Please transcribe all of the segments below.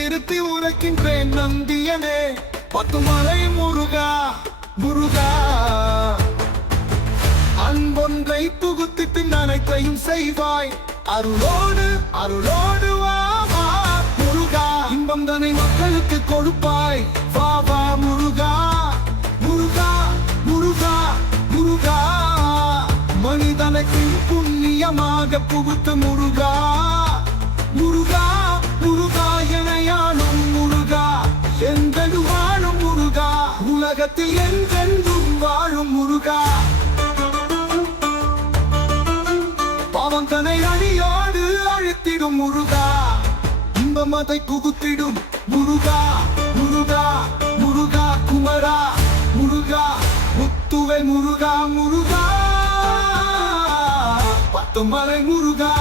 நிறுத்தி உரைக்கின்றேன் நந்தியனே. பத்துமலை முருகா முருகா, அன்பொன்றை புகுத்திட்டு அனைத்தையும் செய்வாய். அருளோடு அருளோடு வா வா முருகா, இன்பம் தன்னை மக்களுக்கு கொடுப்பாய். வா வா முருகா முருகா முருகா முருகா, மனிதனுக்கு புண்ணியமாக புகுத்து முருகா முருகா முருகா, எனையாளும் முருகா, எந்தெடு வாழும் முருகா, உலகத்தில் என்றென்றும் வாழும் முருகா. பாவம் தன்னை அடியோடு அழுத்திடும் முருகா, இன்பம் அதை புகுத்திடும் முருகா முருகா முருகா, குமரா முருகா, முத்துவே முருகா முருகா, பத்துமலை முருகா.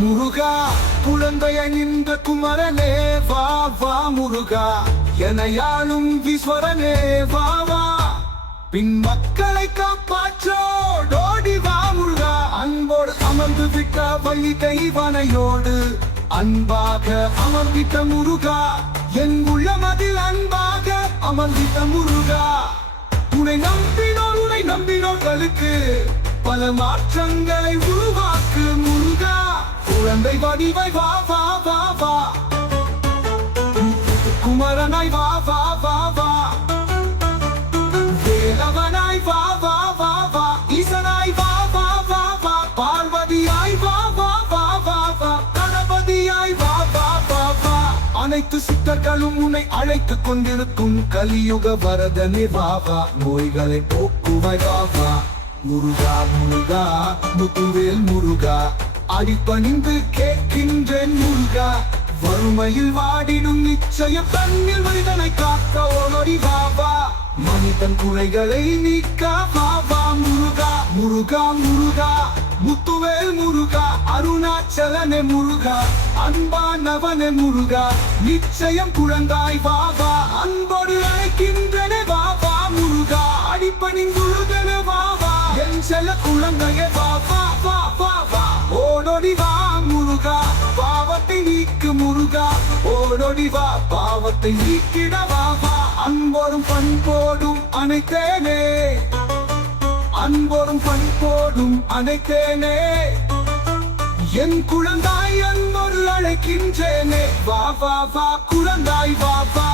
முருகா குழந்தையை நின்ற குமரனே வா வா முருகா, எனையாளும் ஈஸ்வரனே வா வா, பின் மக்களை காப்பாற்றோடோடி வா முருகா, அன்போடு அமர்ந்து விட்ட வழி கைவனையோடு அன்பாக அமர்ந்திட்ட முருகா, என் உள்ளமதில் அன்பாக அமர்ந்திட்ட முருகா. உன்னை நம்பினோர்களுக்கு பல மாற்றங்களை உருவாக்கு முருகா, குழந்தை வடிவை வா வா வா வா, குமரனாய் வா வா வா வா, வேலவனாய் வா வா வா வா, ஈசனாய் வா வா வா வா, பார்வதியாய் வா வா வா வா வா, கணபதியாய் வா வா வா வா, அனைத்து சித்தர்களும் உன்னை அழைத்துக் கொண்டிருக்கும் கலியுக வரதனே வா வா, நோய்களை போக்குவாய் வா வா முருகா முருகா, முத்துவேல் முருகா, அடிபணிந்து கேட்கின்றேன் முருகா, வறுமையில் வாடினும் நிச்சயம் தன்னில் மனிதனை காக்க ஓடி வா வா, மனிதன் குறைகளை நீக்க வா வா முருகா முருகா முருகா, முத்துவேல் முருகா, அருணாச்சலனே முருகா, அன்பானவனே முருகா, நிச்சயம் குழந்தாய் வா வா, அன்போடு அழைக்கின்றனே வா வா முருகா, அடிபணிந்துழுதனே வா வா, என் செல்ல குழந்தையே வா வா வா வா வா, ஓடோடி வா முருகா, பாவத்தை நீக்கு முருகா, ஓடோடி வா, பாவத்தை நீக்கிட வா வா, அன்போடும் பண்போடும் அனைத்தேனே, அன்போடும் பண்போடும் அனைத்தேனே, என் குழந்தாய் அன்போடு அழைக்கின்றேனே, வா வா வா குழந்தாய் வா வா.